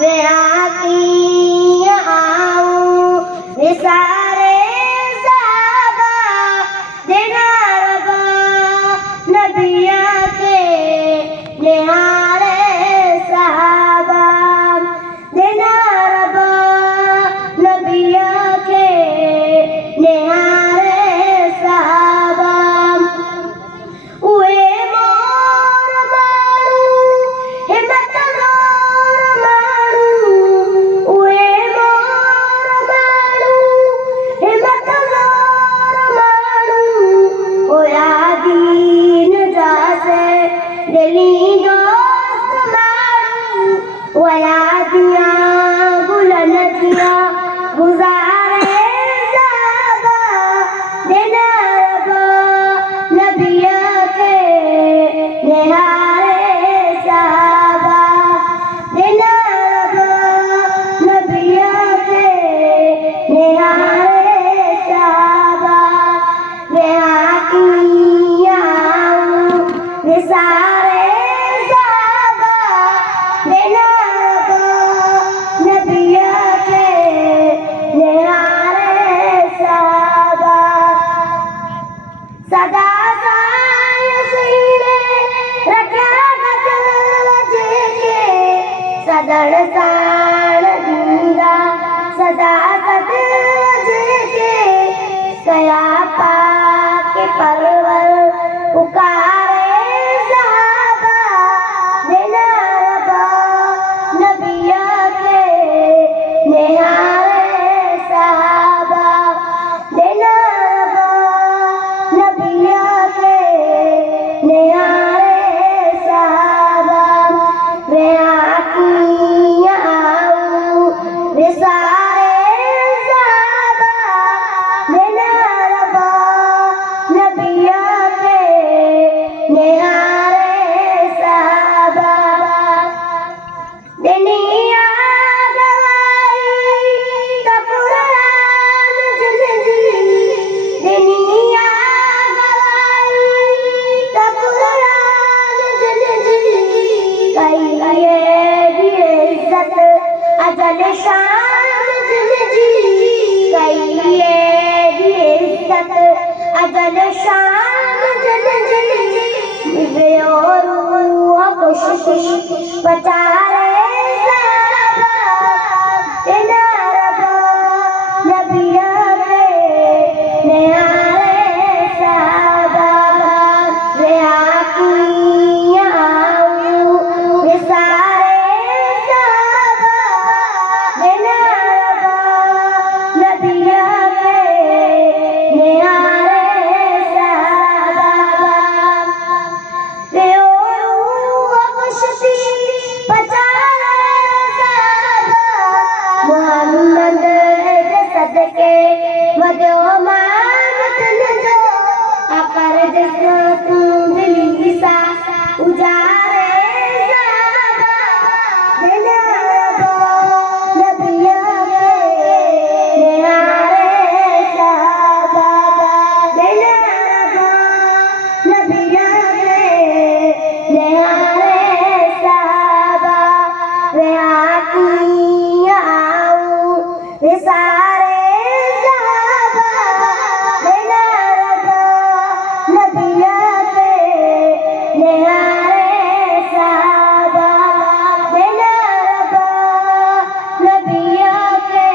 वे आकी आऊं वे सारे साहबा देना रबा नबिया के निहारे साहबा देना रबा नबिया के निहारे साहबा उए मोर मारू हिम्मत जोर मारू उए मोर मारू हिम्मत जोर मारू होया दीन जासे दिली दोस्त मारू होया दिया बुलन दिया गुजारे साहबा देना रबा नबिया के निहारे साहबा देना रबा नबिया के निहारे साहबा वे आकी आऊं वे सारे साहबा देना रबा नबिया के निहारे साहबा सदा साय सीने रखा गजल जेके सदड़ साण दींदा सदा सदड़ जेके कया पाके परवर पुकारे साहबा देना रबा नबिया के निहारे साहबा देना रबा नबिया के निहारे साहबा वे आकी आऊं वे सारे साहबा देना रबा नबिया के निहारे साहबा दुनिया गवाई तो कुरान जिंदगी दुनिया गवाई तो कुरान जिंदगी कहिए इज्जत अजल शान जिंदगी कहिए इज्जत अजल शान जिंदगी वे और खुश खुश बचारे साहबा देना रबा नबिया के निहारे साहबा वे आकी आऊं वे सारे साहबा देना रबा नबिया के निहारे साहबा वे और खुशी बचारे साहबा मोहम्मद के सदके वजो मानत जो अकर जिसको तू दिली सा उजारे साहबा देना रबा नबिया के निहारे साहबा देना रबा नबिया के निहारे साहबा वे आकी आऊं वे सारे साहबा देना रबा नबिया के निहारे साहबा देना रबा नबिया के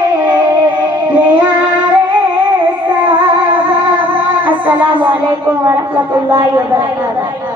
निहारे साहबा। अस्सलामु अलैकुम वरहमतुल्लाहि वबरकातुहू।